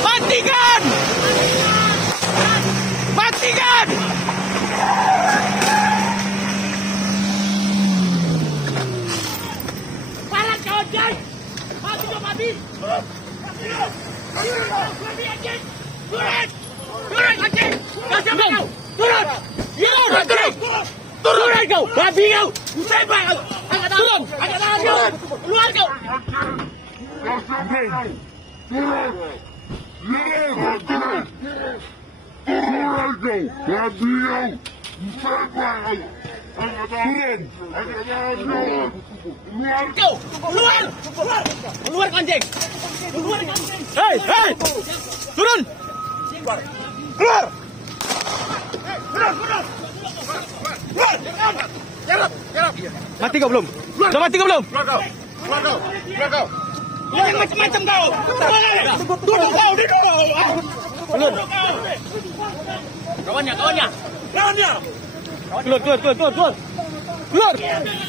Matikan! Matikan! Parat kau anjing! Mati kau mati! Mati anjing! Turun! Turun anjing! Kau siapa kau? Turun! Turun! Turun! Turun kau! Babi kau! Tembak kau! Angkat tangan! Turun! Angkat tangan kau! Keluar kau! Kau! Keluar! Keluar anjing! Keluar anjing! Hei! Hei! Turun! Keluar! Mati kau belum? Dah mati kau belum? Keluar kau! Keluar kau! Keluar kau! Jangan macam-macam kau! Duduk kau! Duduk! Keluar! Kawannya! Kawannya! Kawannya! Keluar! Keluar! Keluar! Keluar! Keluar!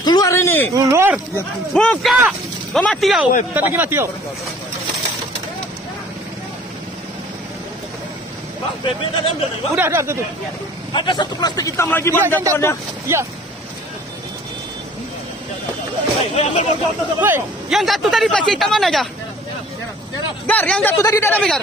Keluar ini! Keluar! Buka! Kau mati kau! Tak lagi mati kau! Bang, bebek dah ambil ni, Bang. Udah, tuh. Ada satu plastik hitam lagi, Bang, jatuhnya. Iya. Ambil bang, Woi, yang jatuh tadi plastik hitam mana aja? Gar, yang jatuh tadi udah ada, Gar.